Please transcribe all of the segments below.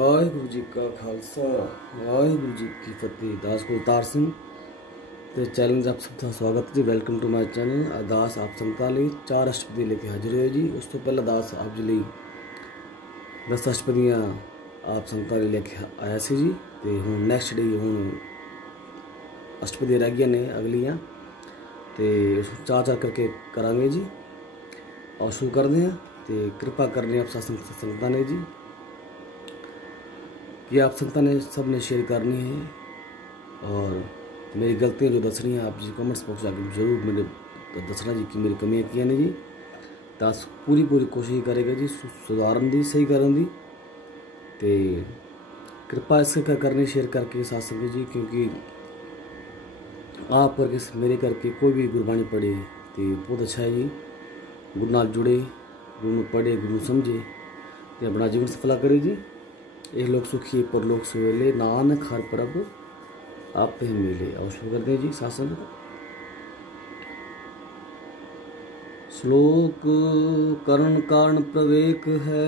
वाहिगुरु जी का खालसा वाहिगुरु जी की फतेह। दास गुरतार सिंह ਤੇ ਚੈਲੰਜ ਆਪ ਸਭ ਦਾ ਸਵਾਗਤ ਜੀ। Welcome to my channel. ਅਰਦਾਸ ਆਪ ਸੰਗਤਾਂ ਲਈ 4 ਅਸ਼ਟਪਦੀ ਲੈ ਕੇ ਹਾਜ਼ਰ ਹੋਏ ਜੀ। ਉਸ ਤੋਂ ਪਹਿਲਾਂ ਦਾਸ ਆਪ ਜੀ ਲਈ 10 ਅਸ਼ਟਪਦੀਆਂ ਆਪ ਸੰਗਤਾਂ ਲਈ ਲੈ ਕੇ ਆਇਆ ਸੀ ਜੀ। ਤੇ ਹੁਣ ਨੈਕਸਟ ਡੇ ਹੁਣ ਅਸ਼ਟਪਦੀਆਂ ਰਹਿ ਗਈਆਂ ਨੇ ਅਗਲੀਆਂ, ਤੇ ਉਸ ਨੂੰ 4 ਕਰਕੇ ਕਰਾਂਗੇ ਜੀ। और शुरू करते हैं। तो कृपा करनी आप संगतां ने जी कि आप संगतां ने सब ने शेयर करनी है, और मेरी गलतियां जो दसनी है आप जी कमेंट्स बॉक्स जाके जरूर मेरे दसना जी कि मेरी कमियां की ने जी। दस पूरी कोशिश करेगा जी सुधारन दी, सही करन दी। तो कृपा इस करनी शेयर करके साथ संगत जी, क्योंकि आप करके मेरे करके कोई भी गुरबाणी पढ़े तो बहुत अच्छा है जी। गुरु नाल जुड़े, गुरु पढ़े, गुरु समझे तो अपना जीवन सफला करे जी। ये लोग सुखी परलोक सुवेले, नानक हर प्रभ आप मिले। और शुरू करते हैं जी शासन। श्लोक करण कारण प्रवेक है,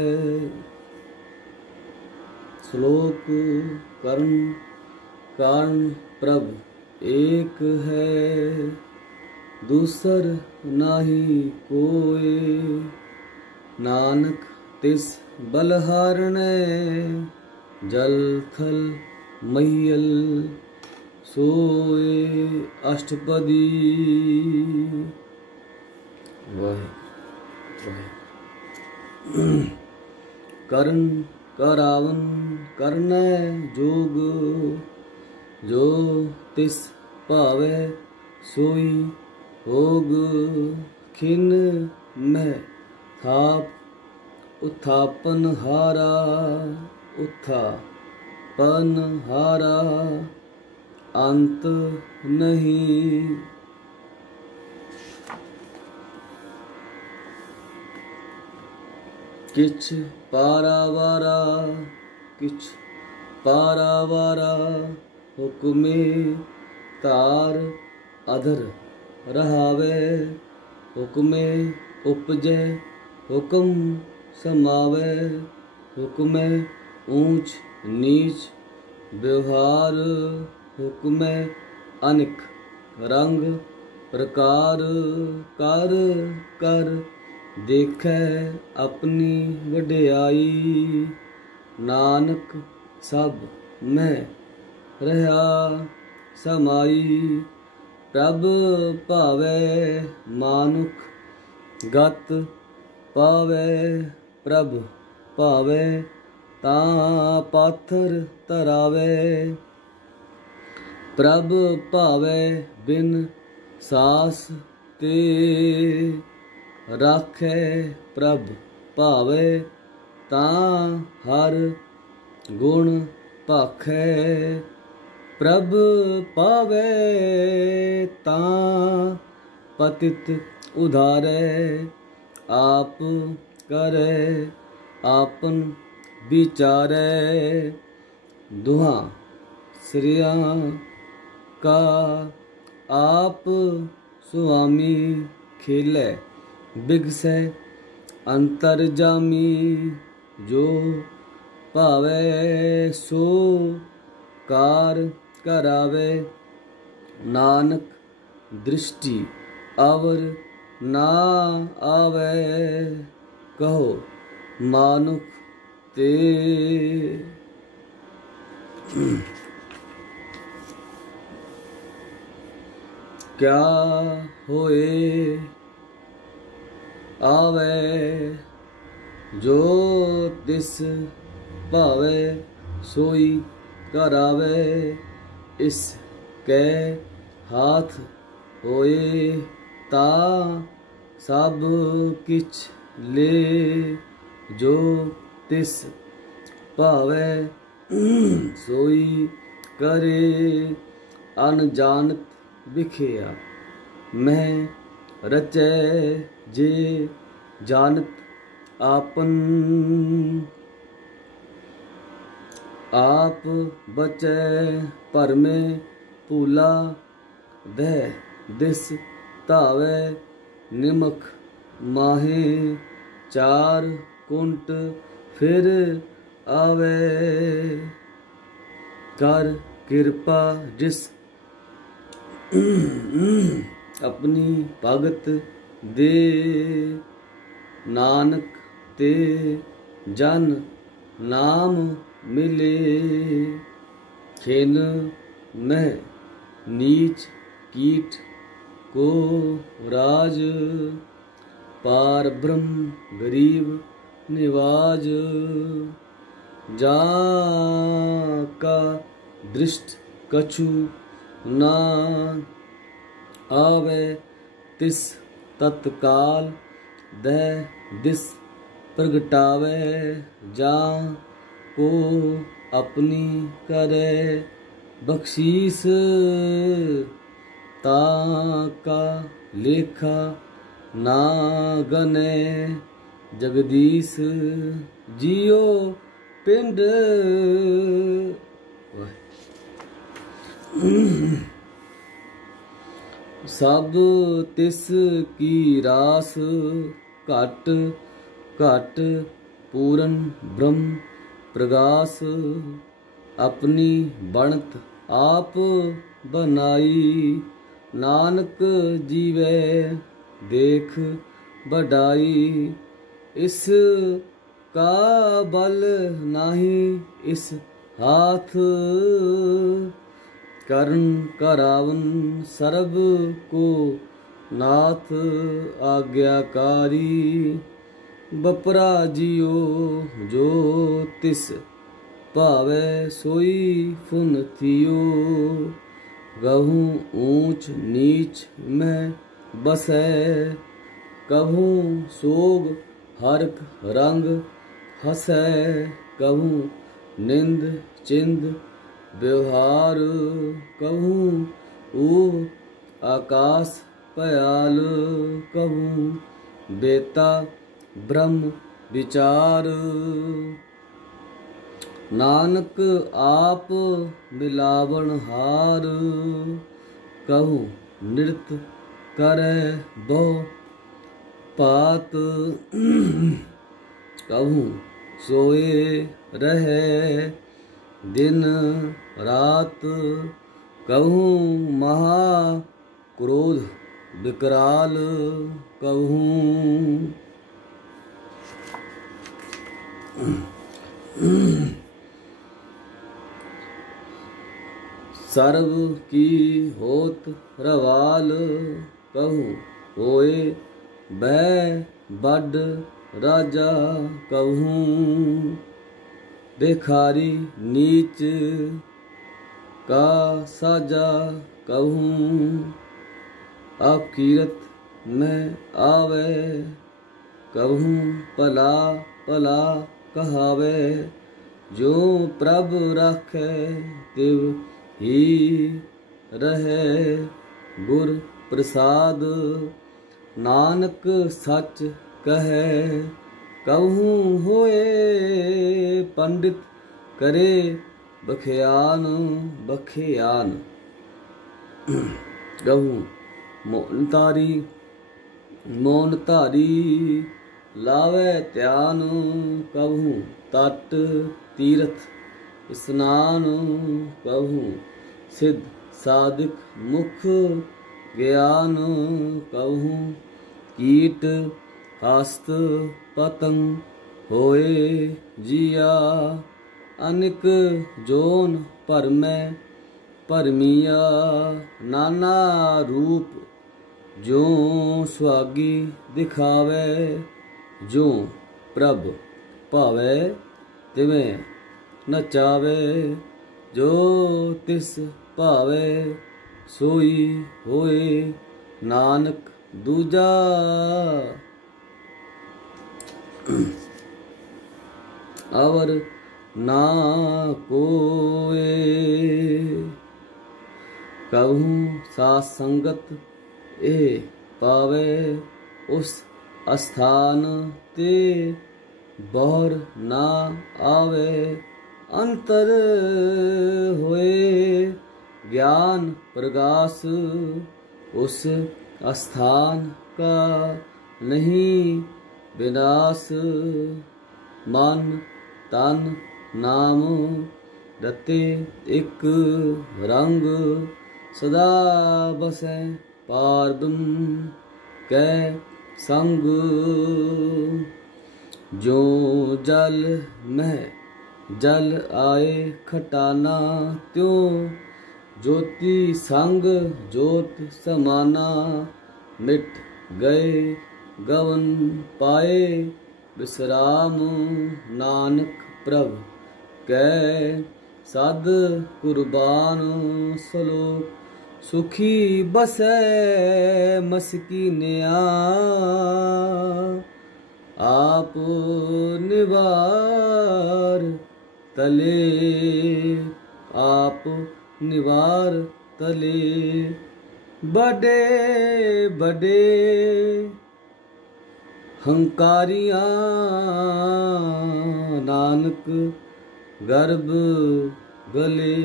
श्लोक करण कारण प्रभ एक है, दूसर नाही कोय, नानक तिस बलहारणे, जल थल मैयल सोए अष्टपदी। वाहे करण करावन करनै जोग, जो तिस भावे सोई होग, खिन में थाप उत्थापन हारा, उत्थापन हारा अंत नहीं। किछ पारावारा किछ पारावारा, हुक्मे तार अधर रहावे, हुक्मे उपजे हुक्म समावे, हुक्मे ऊंच नीच व्यवहार, हुक्मे अनेक रंग प्रकार, कर कर देखे अपनी वड्याई, नानक सब में रहा समाई, प्रभ भावे मानुख गत पावे, प्रभ भावे तां पाथर धरावे, प्रभ भावे बिन सास ते राखे, प्रभ भावे तां हर गुण भाखे, प्रभ पावे तां पतित उधारे, आप करे आपन विचारे, दुहा श्रिया का आप स्वामी, खिले बिगसे अंतरजामी, जो भावे सो कार करावे, नानक दृष्टि अवर ना आवे, कहो मानुख ते। क्या होए आवे, जो तिस भावे सोई करावे, इस कै हाथ होए ता सब किछ ले, जो तिस भावे सोई करे, अनजानत बिखिया मैं रचे, जे जानत आपन, आप बचे पर में भूला, दह दिस धावे निमक माहे, चार कुंट फिर आवे कर कृपा जिस अपनी भगत दे, नानक ते जन नाम मिले। खेन में नीच कीट को राज, पार ब्रह्म गरीब निवाज। जाका दृष्ट कछु न आवे, तिस तत्काल दह दिस प्रगटावे। जा को अपनी करे बख्शीस, ताका लेखा ना गने। जगदीश जियो पिंड, सब तिस की रास। घट घट पूरन ब्रह्म प्रगास, अपनी बनत आप बनाई। नानक जीवे देख बढ़ाई, इस का बल नाही इस हाथ। करण करावन सर्ब को नाथ, आज्ञाकारी बपरा जियो। जो तिस भावे सोई फुन थियो, गहूँ ऊंच नीच में बसै। कहूँ सोग हरक रंग हसै, कहूँ निंद चिंद व्यवहार। कहूँ ऊ आकाश पयाल, कहूँ बेता ब्रह्म विचार। नानक आप मिलावन हार, कहूँ नृत्य करे बहु पात। कहूँ सोए रहे दिन रात, कहूँ महा क्रोध विकराल। कहूँ सर्व की होत रवाल। कहूँ होए वह बड राजा। कहूँ बेखारी नीच का साजा। कहूँ अकीरत में आवे, कहूँ पला पला कहावे। जो प्रभ राखे तिव ही रहे, गुर प्रसाद। नानक सच कहे कहूँ होए, पंडित करे बख्यान बख्यान। कहूँ मौन धारी लावे ध्यान। कहूँ तट तीर्थ स्नान। कहूँ सिद्ध साधिक मुख ज्ञान। कहूँ कीट हस्त पतंग होए जिया। अनिक जोन पर में परमिया। नाना रूप जो स्वागी दिखावे। जो प्रभ भावे तिवें नचावे। जो तिस भावे सोई होए, नानक दूजा। अवर ना कोए। कहूँ सात संगत ए पावे, उस स्थान ते बौर ना आवे। अंतर होए ज्ञान प्रगास, उस स्थान का नहीं विनाश। मन तन नाम रते एक रंग सदा बसै पार ब्रह्म कै संग। जो जल मह जल आए खटाना त्यों ज्योति संग ज्योत समाना। मिट गए गवन पाए विश्राम नानक प्रभ कै सद कुर्बान। सलोक सुखी बसै मस्कीनिया आप निवार तले आप निवार तले। बड़े बड़े हंकारियां नानक गर्भ गले।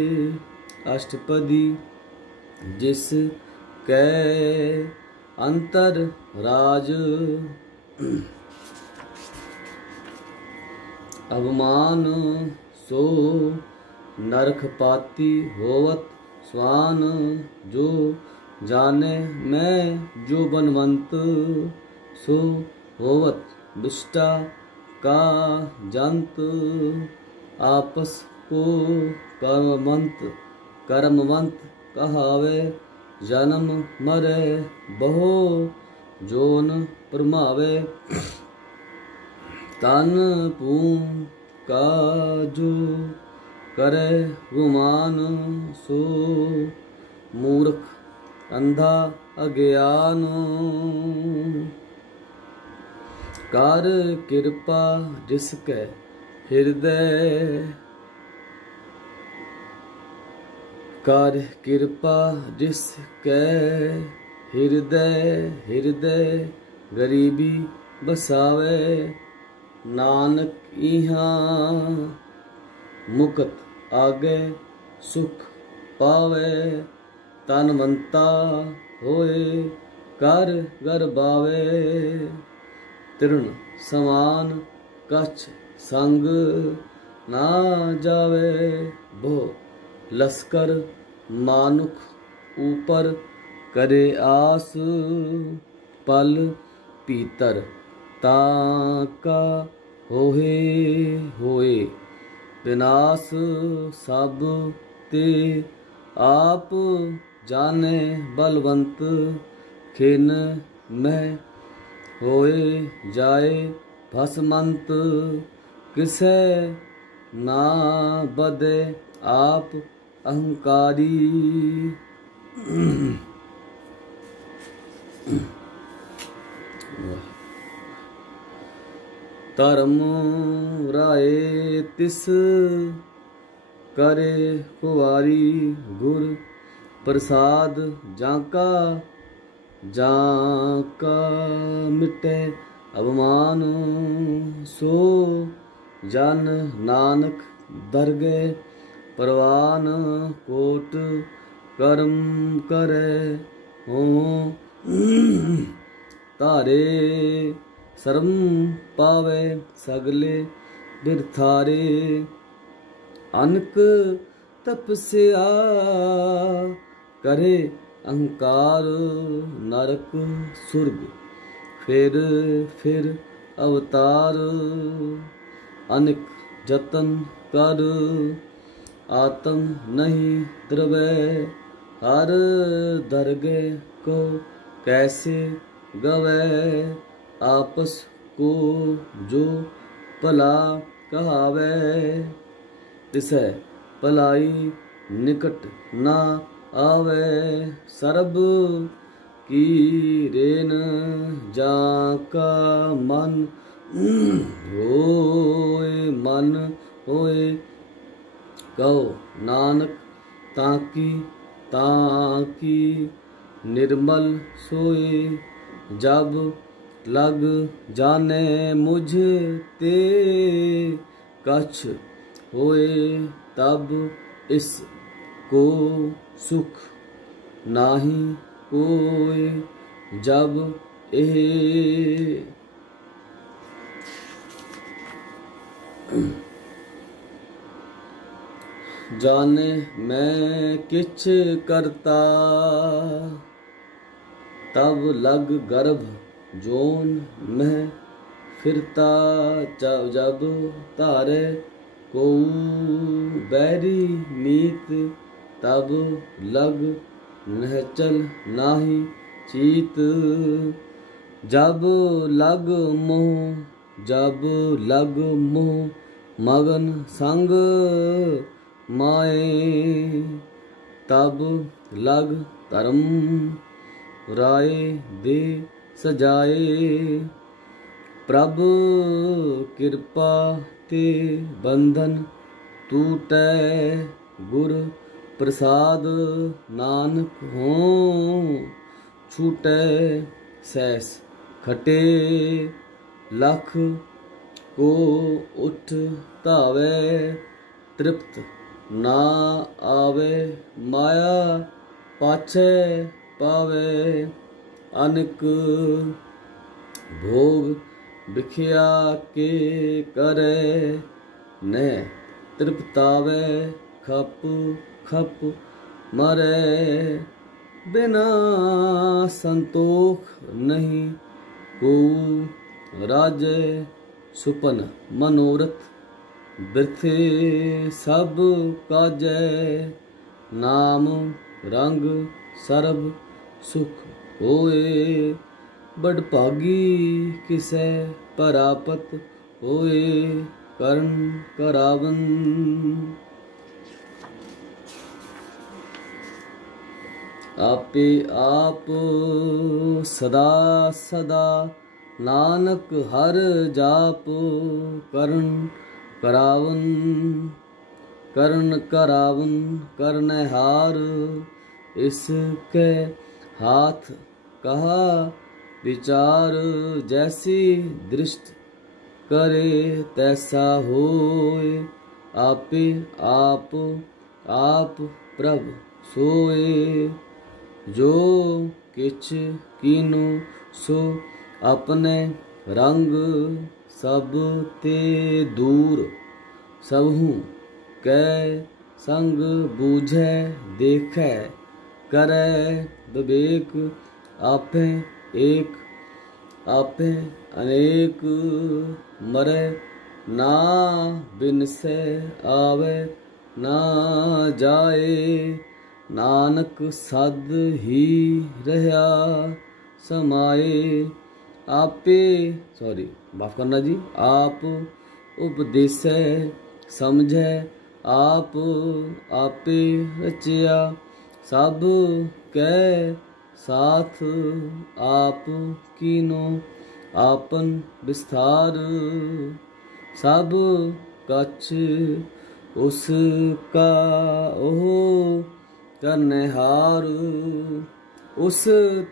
अष्टपदी जिस कै अंतर राज अवमान। सो नरक पाती होवत स्वान। जो जाने मैं जो बनवंत सो होवत विष्टा का जंत। आपस को कर्मवंत कहावे जन्म मरे बहु जोन परमावे। तन पूम का जो करे गुमान सो मूर्ख अंधा अज्ञान। कर कृपा जिसके हृदय कर कृपा जिसके हृदय गरीबी बसावे। नानक इहाँ मुकत आगे सुख पावे। तनवंता होए कर गरबावे। तृण समान कछ संग ना जावे। भो लश्कर मानुख ऊपर करे आस। पल पीतर ताका होए होए विनाश। सब ते आप जाने बलवंत खिन में होए जाए भस्मंत। किसे ना बदे आप अहंकारी। धर्म राय तिस करे कुवारी। गुर प्रसाद जाका मिटे अवमान। सो जन नानक दरगे परवान। कोट कर्म करे हो तारे। शर्म पावे सगले बिरथारे। अनक तपस्या करे अहंकार। नरक सुर्ग फिर अवतार। अनेक जतन कर आत्म नहीं द्रवे। हर दरगे को कैसे गवे। आपस को जो भला कहावे। तिसै भलाई निकट ना आवे। सर्ब की रेन जाका मन होए कहो नानक ताकी निर्मल सोए। जब लग जाने मुझ ते कछ होए। तब इस को सुख नाही कोय। जब जाने मैं किछ करता, तब लग गर्भ जोन में फिरता। जब तारे को बैरी मीत, तब लग नहचल नाही चीत। जब लग मोह मगन संग माए, तब लग धर्म राय दे सजाए। प्रभ कृपा ते बंधन टूटै, गुर प्रसाद नानक हों छूटै। सैस खटे लख को उठ धावे, तृप्त ना आवे माया पाछे पावे। अनेक भोग बिखिया के करे, न तृप्तावे खप खप मरे। बिना संतोख नहीं को राजे, सुपन मनोरथ बिरथे सब काजै। नाम रंग सरब सुख होए, बड़ भागी किसै परापत होए। कर्ण करावन आपे आप सदा सदा, नानक हर जाप। कर्ण करावन करनहार, इसके हाथ कहा विचार। जैसी दृष्ट करे तैसा होए, आपे आप प्रभ सोए। जो किछ कीनो सो अपने रंग, सब ते दूर सबहु कै संग। बूझै देखै करे विवेक, आपे एक आपे अनेक। मरे ना बिनसे आवे ना जाए, नानक सद ही रहा समाए। आपे माफ करना जी। आप उपदेसै समझै, आप आपे रचिया। सब कै साथ आप कीनो, आपन विस्तार। सब कछ उसका ओह करनेहार, उस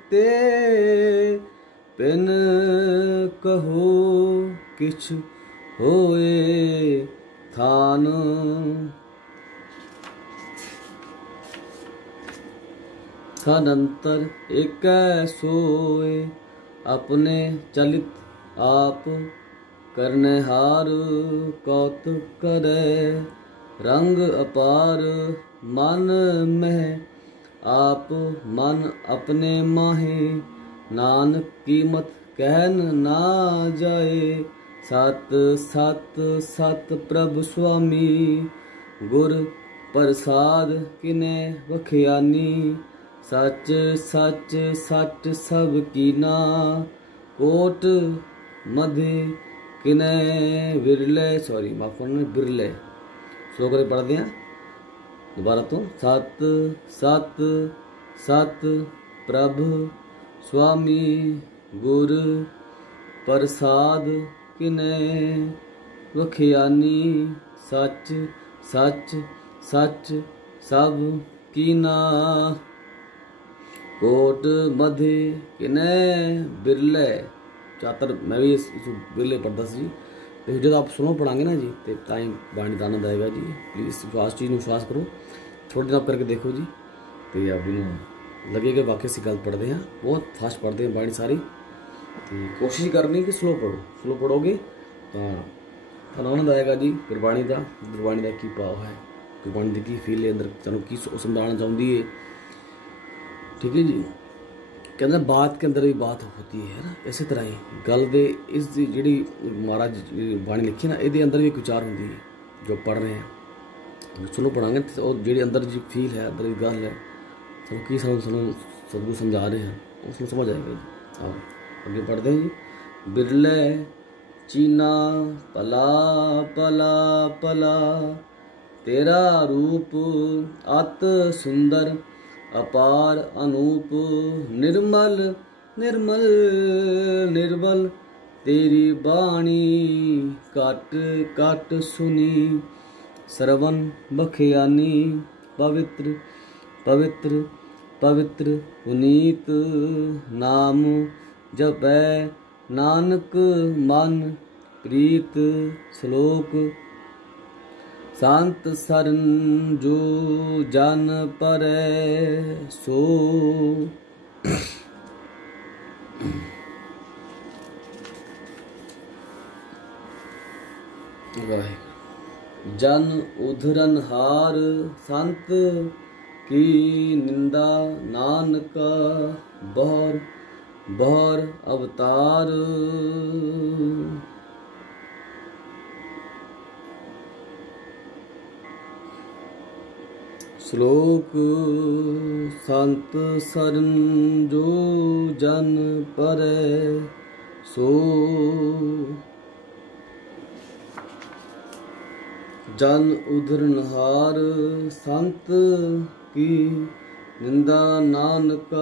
ते बिन कहो किछ होए। थान अंतर एक सोए, अपने चलित आप करनेहार। कौतुक करे रंग अपार, मन में आप मन अपने माहे। नानक कीमत कहन ना जाए, सत सत सत प्रभु स्वामी। गुर प्रसाद किने वखियानी, सच सच सच सब कीना। कोट मधे किने विरले, माफ करना बिरले। सो करे पढ़ दिया दोबारा तो। सत सत सत प्रभु स्वामी, गुर प्रसाद किने वखियानी। सच सच सच सब कीना, कोट मधे किने बिरले। चातर मैं भी इस बिरले पढ़ता सी जी। तो जो आप सुनो पढ़ांगे ना जी, तो टाइम बाणी का आनंद आएगा जी। प्लीज़ विश्वास चीज़ में विश्वास करो, थोड़े दिन आप करके देखो जी। तो ये आप लगेगा वाकई सी गल पढ़ते हैं, बहुत फास्ट पढ़ते हैं बाणी सारी। तो कोशिश करनी कि स्लो पढ़ो, स्लो पढ़ोगे तो आनंद आएगा जी। गुरबाणी का की भाव है। गुरबाणी की फील है अंदर, तुहानूं की समझाना चाहती है। ठीक है जी, कहना बात के अंदर भी बात होती है ना, इस तरह ही गल दे इस जी महाराज बाणी लिखी ना, ये अंदर भी एक विचार होंगी है जो पढ़ रहे हैं, सुनो पढ़ांगे और जी अंदर जी फील है, अंदर की गल है, सब की सतगुरु समझा रहे हैं, उसमें समझ आएगा जी। हाँ आगे पढ़ते हैं जी। बिरले चीना पला पला पला, तेरा रूप अत सुंदर अपार अनूप, निर्मल निर्मल निर्मल, तेरी बाणी काट काट सुनी, श्रवण बखियानी, पवित्र पवित्र पवित्र पुनीत, नाम जपै नानक मन प्रीत, श्लोक संत सरन जो जन परै सो, जन उधरन हार, संत की निंदा, नानक बहर बहर अवतार, श्लोक संत सरन जो जन परै सो, जन उधरनहार संत की निंदा, नानक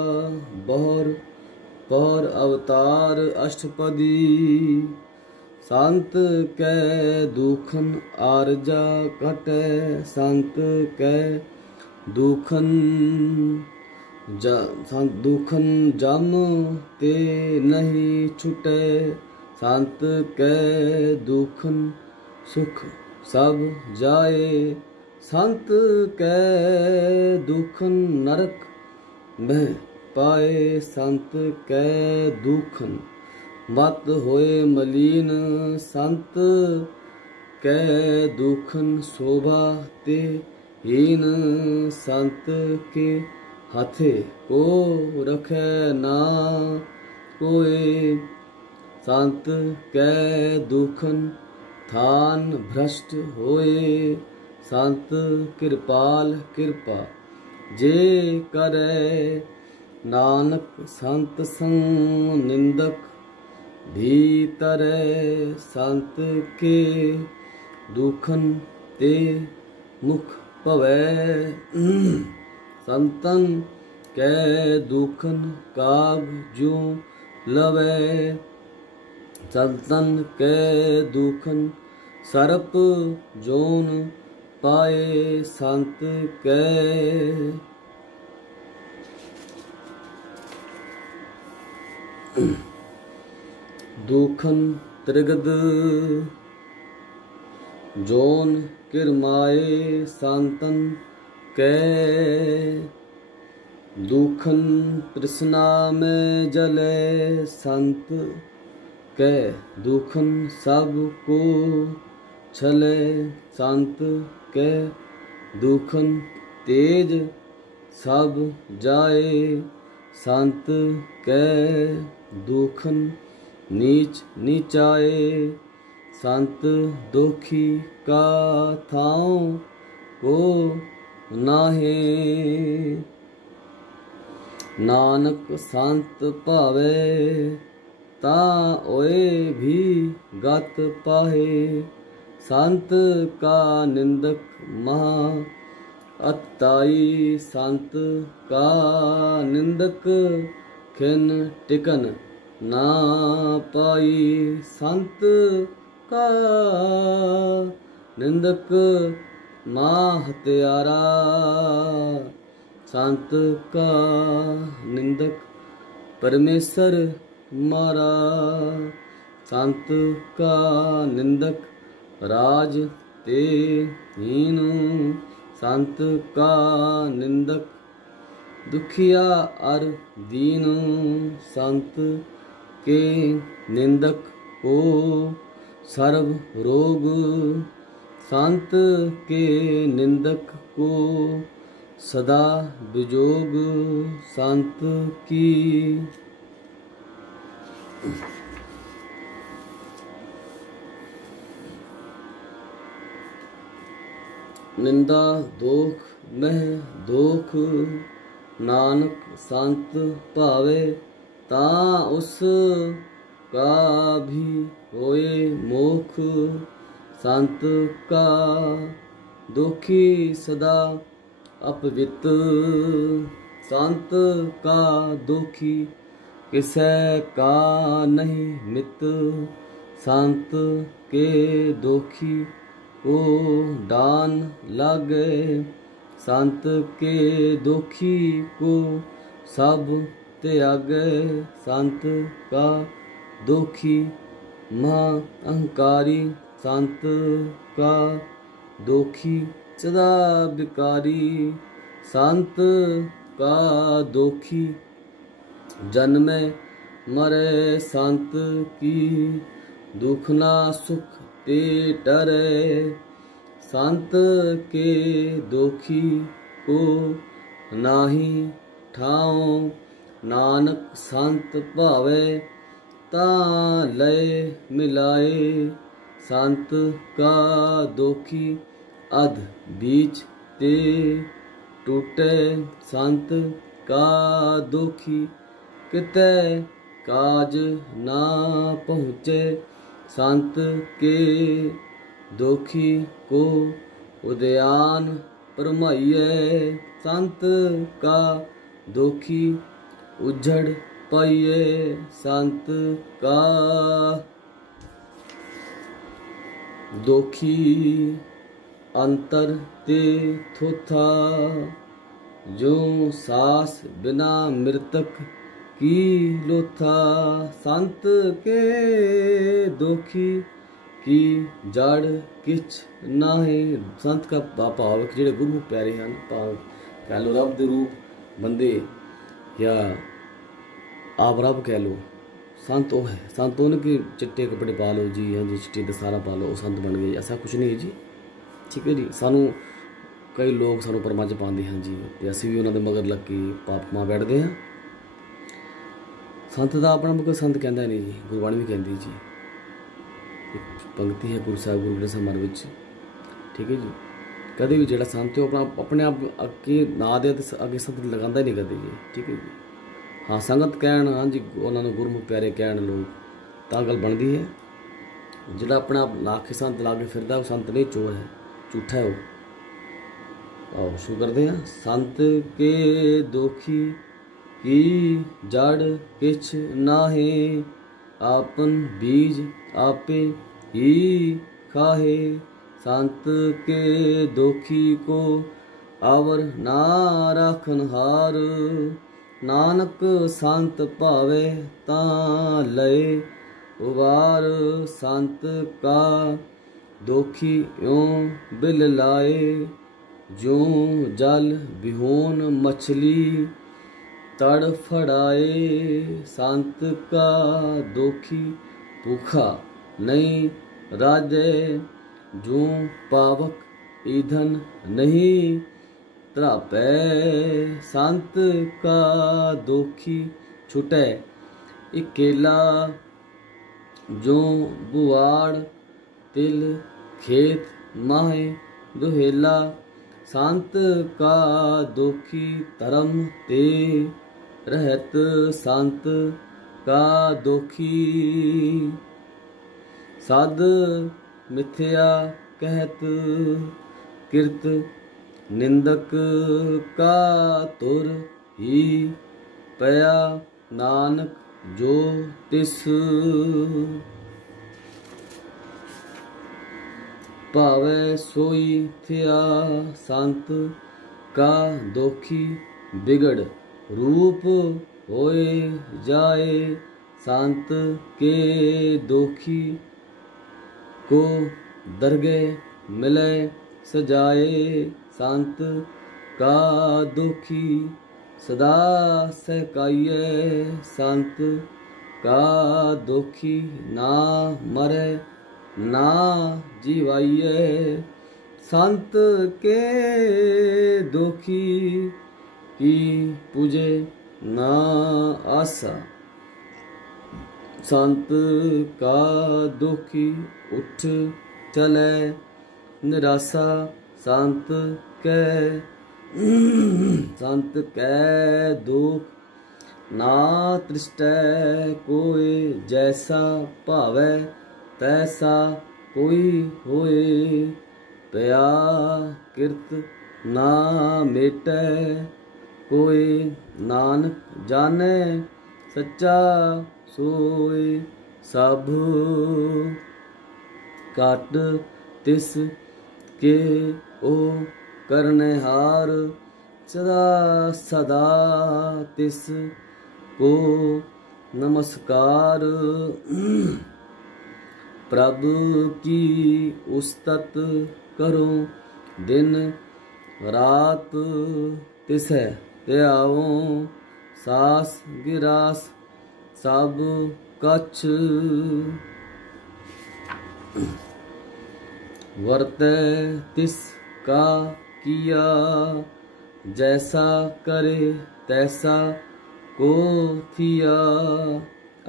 बहर बहर अवतार, अष्टपदी संत कै दुखन आरजा कटै, संत कै दुखन दुखन जम ते नहीं छुटै, संत कै दुखन सुख सब जाए, संत कै दुखन नरक में पाए, संत कै दुखन मत होए मलीन, संत कै दुखन शोभा ते हीन, संत के हाथे को रखे ना कोई, संत कै दुखन थान भ्रष्ट होए, संत कृपाल कृपा जे करे, नानक संत संग निंदक भीतरै, संत के दुखन ते मुख पवै, संतन कै दुखन काग जो लवै, संतन कै दुखन सर्प जोन पाए, संत कै दुखन त्रिगद जोन किरमाए, संतन कै दुखन तृष्णा में जले, संत कै दुखन सब को छले, संत कै दुखन तेज सब जाए, संत कै दुखन नीच नीचाए, संत दुखी का थाओ को नाहे, नानक संत भावे ता ओए भी गत पाहे, संत का निंदक महा अताई, संत का निंदक खिन टिकन ना पाई, संत का निंदक मां हत्यारा, संत का निंदक परमेश्वर मारा, संत का निंदक राज ते हीन, संत का निंदक दुखिया अर दीन, संत के निंदक को सर्व रोग, संत के निंदक को सदा विजोग संत की। निंदा दोख मह दोख नानक संत भावे ता उस का भी होए मोख। संत का दुखी सदा अपवित संत का दुखी किसे का नहीं मित। संत के दुखी को डान लागे संत के दुखी को सब त्यागे। संत का दुखी महा अहंकारी संत का दुखी सदा विकारी। संत का दुखी जन्मे मरे संत की दुखना सुख ते डरे। संत के दुखी को नाही ठाओ नानक संत भावे ता लय मिलाए। संत का दुखी अध बीच ते टूटे संत का दुखी किते काज ना पहुँचे। संत के दुखी को उद्यान परमाइए। संत का दुखी उजड़ पाइए। संत का दुखी अंतर ते थोथा जो सास बिना मृतक की लोथा। संत के दुखी की जड़ किच नाहे। संत का भाव ਜਿਹੜੇ ਗੁਰੂ ਪਿਆਰੇ ਹਨ ਭਾਵ कह लो रब ਦੇ रूप बंदे या आप रब कह लो। संत वो है संत वो कि चिट्टे कपड़े पा लो जी हाँ जी चिट्टी दसारा पा लो संत बन गए ऐसा कुछ नहीं है जी। ठीक है जी सानू कई लोग सानू परमा च पाते हैं जी ते असीं भी उन्होंने मगर लग के पाप मां बैठते हैं। संत का अपना कोई संत कहता नहीं जी गुरबाणी भी कहती जी। एक पंक्ति है गुरु साहब गुरु ग्रंथ साहिब विच। ठीक है जी कभी भी जो संत है अपना अपने आप अगे ना दे अगे संत लगाता ही नहीं कभी जी। ठीक है जी हाँ संगत कहन हाँ जी उन्होंने गुरमुख प्यारे कहन लोग तां गल बनती है। जो अपने आप ला के संत ला के फिरदा वो संत नहीं चोर है झूठा है वो। आओ शुरू करते हैं। संत के दुखी की जड़ किछ नाहे आपन बीज आपे ही खाहे। संत के दुखी को आवर ना राखन हार नानक संत भावे ता लय उबार। संत का दुखी यों बिल लाए जो जल बिहोन मछली तड़फड़ाए। संत का दुखी भूखा नहीं राजे जो पावक ईंधन नहीं त्रापै। संत का दुखी छुटे इकेला जो बुआड़ तिल खेत माहे दुहेला। संत का दुखी धर्म ते रहत संत का दुखी सद मिथ्या कहत किरत निंदक का तुर ही पया नानक जो तिस। भावे सोई थिया संत का दुखी बिगड़ रूप होए जाए। संत के दुखी को दरगह मिले सजाए। संत का दुखी सदा सहकाइए। संत का दुखी ना मरे ना जीवाइए। संत के दुखी की पूजे ना आसा। संत का दुखी उठ चले निराशा। संत कै दुख ना तृष्टै कोई। जैसा भावै तैसा कोई होए। पया किरत ना मेटै कोई। नानक जाने सच्चा सोए। सब काट तिस के ओ करनेहार। सदा सदा तिस को नमस्कार। प्रभु की उस्तत करो दिन रात। तिसै त्याओ सास गिरास सब कछ। वर्तै तिस का किया जैसा करे तैसा को थिया।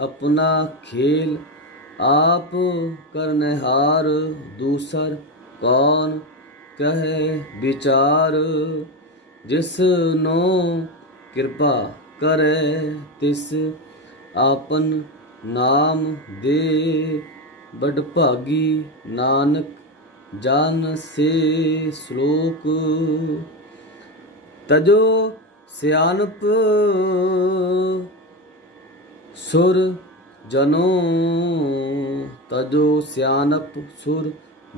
अपना खेल आप करनेहार। दूसर कौन कहे विचार। जिसनो कृपा करे तिस आपन नाम दे। बडभागी नानक जान से श्लोक। तजो सियानप सुर जनो। तजो सियानप सुर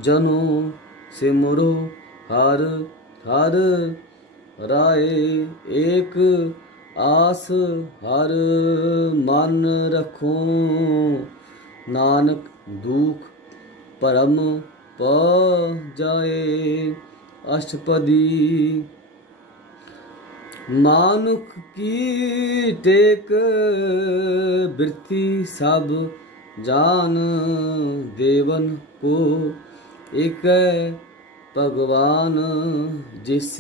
जनो। सिमरो हर हर राय। एक आस हर मन रखो। नानक दुख परम प जाए। अष्टपदी मानुख की टेक बिरथी सब जान। देवन को एक भगवान। जिस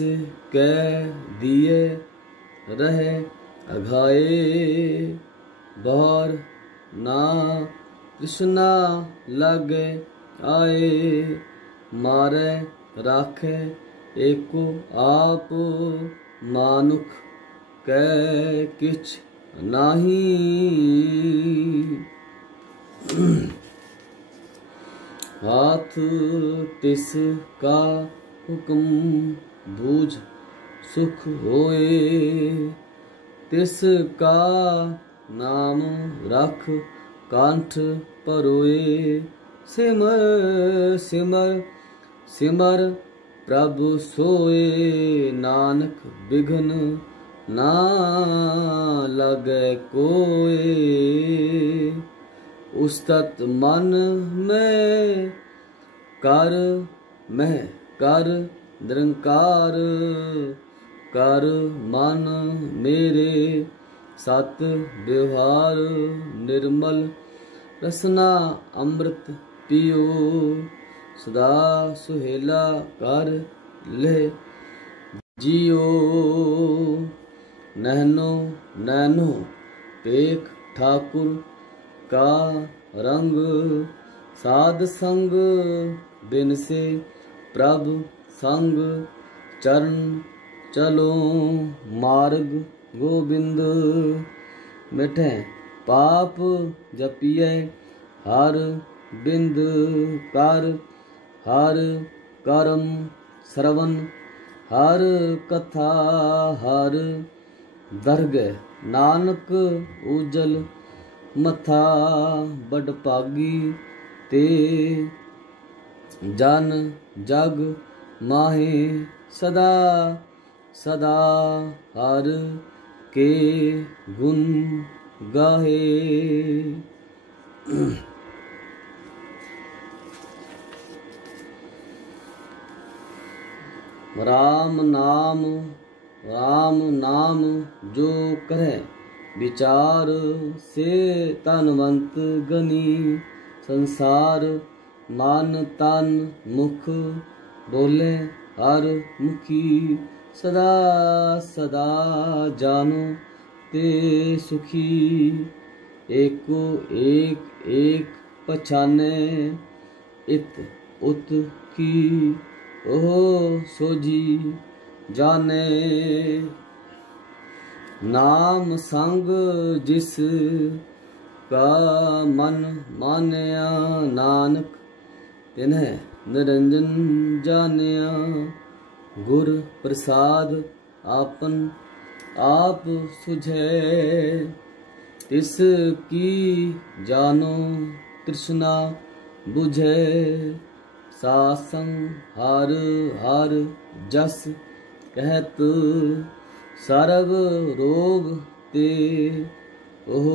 कै दिए रहे अघाए। बाहर ना तृष्णा लागे आए। मारे राखे एको आप। मानुख कै किछ नाही। हाथ तिस का हुक्म बूझ सुख होए। तिस का नाम रख कंठ परोए। सिमर सिमर सिमर प्रभु सोए। नानक बिघ्न ना लगे कोय। उस्तत मन में कर निरंकार। कर मन मेरे सत व्यवहार। निर्मल रसना अमृत पियो। सदा सुहेला कर ले जियो। नैनो नैनो टेक ठाकुर का रंग। साध संग बिन से प्रभ संग। चरण चलो मार्ग गोविंद। मिठे पाप जपिए हर बिंद। कर हर करम श्रवण हर कथा। हर दरगह नानक उजल मथा। बडभागी ते जन जग माहे। सदा सदा हर के गुण गाहे। राम नाम जो करे विचार। से तनवंत गनी संसार। मन तन मुख बोले हर मुखी सदा सदा जानो ते सुखी। एको एक एक पछाने इत उत की ओह सोझी जाने। नाम संग जिस का मन मानया नानक तिन्ह निरंजन जानिया। गुर प्रसाद आपन आप सुझे तिस की जानो तृष्णा बुझे। सासंग हर हर जस कहत सर्व रोग ते ओह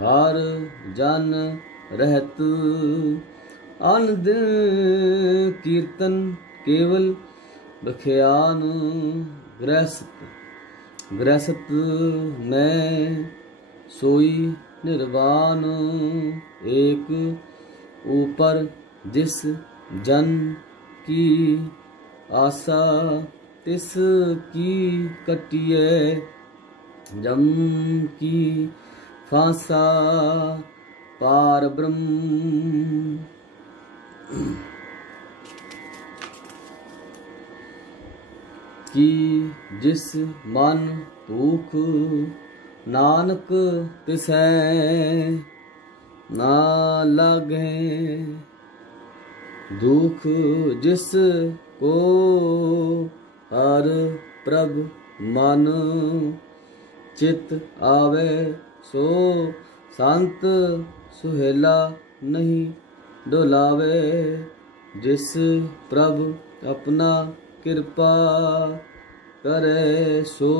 हर जन रहत। अन दिन कीर्तन केवल बख्यान गृहस्थ में सोई निर्वाण। एक ऊपर जिस जन की आशा तिस की कटिए जम की फांसा। पार ब्रह्म की जिस मन भूख नानक तिसै ना लागे। दुख जिस को हर प्रभ मन चित आवे सो संत सुहेला नहीं डोलावे। जिस प्रभु अपना कृपा करे सो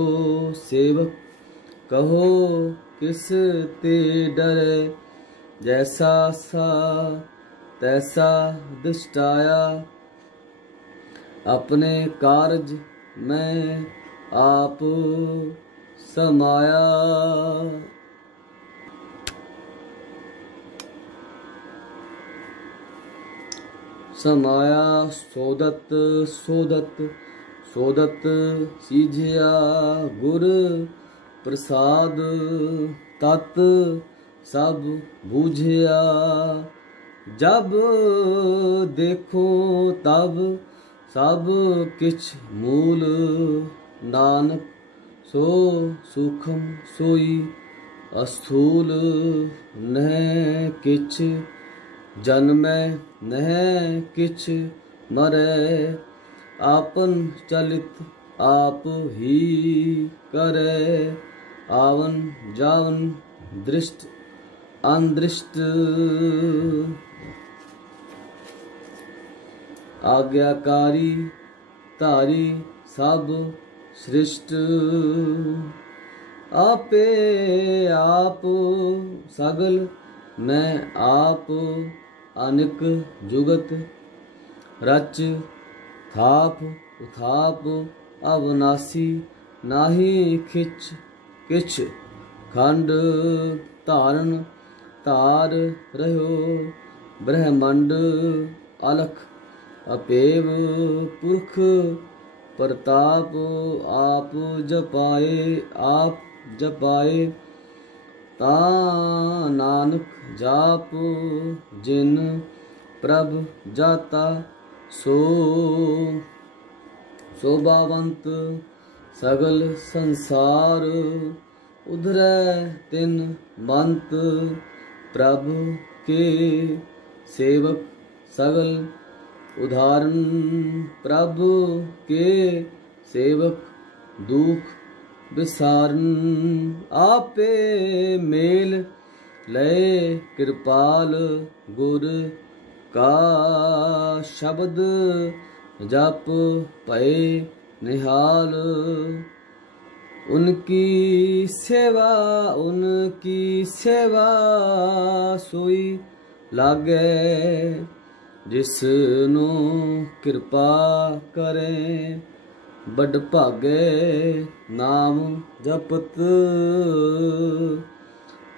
सेवक कहो किस ते डरे। जैसा सा तैसा दिष्टाया अपने कार्य में आप समाया। समाया सोदत सोदत सोदत सीझिया गुर प्रसाद तत् सब बूझिया। जब देखो तब सब किछ मूल नानक सो सूक्ष्म सोई अस्थूल। न किछ जन्मै न किछ मरै आपन चलित आप ही करे। आवन जावन दृष्ट अनदृष्ट आज्ञाकारी तारी सब सृष्ट। आपे आप सगल मैं आप अनिक जुगत रच थाप उथाप अविनाशी। नाही खिच किछ खंड धारण तार रहो। ब्रह्मंड अलख अपेव पुरख प्रताप। आप जपाए ता नानक जाप। जिन प्रभ जाता सो शोभावंत सगल संसार। उधरै तिन मंत प्रभु के सेवक सगल उदाहरण। प्रभु के सेवक दुख विसारन। आपे मेल लय कृपाल गुर का शब्द जप पए निहाल। उनकी सेवा सोई लागे। जिसनु कृपा करें बड़ भागे। नाम जपत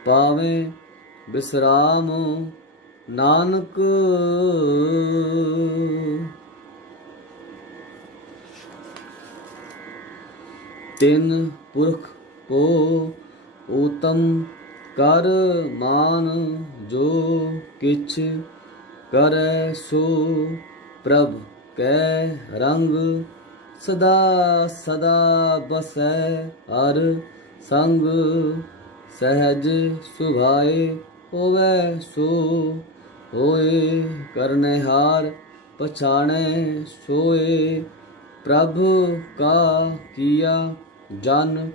पावे विश्राम नानक। तिन पुरख को उत्तम कर मान, जो किछ करे सो प्रभ कै रंग, सदा सदा बसै हर संग, सहज सुभाए होवै सो होए, करनेहार पछाणे सोए, प्रभु का किया जन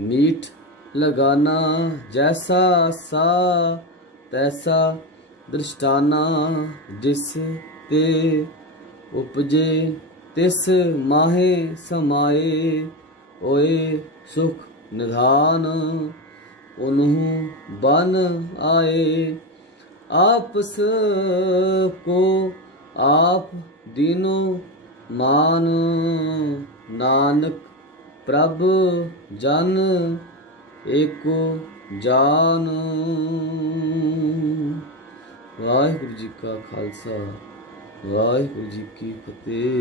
मीठ लगाना, जैसा सा तैसा दृष्टाना, जिस ते उपजे तिस माहे समाए, ओए सुख निधान उन्हु बन आए, आपस को आप दीनो मान, नानक प्रभ जन एको जान। वाहिगुरु जी का खालसा, वाहिगुरु जी की फतेह।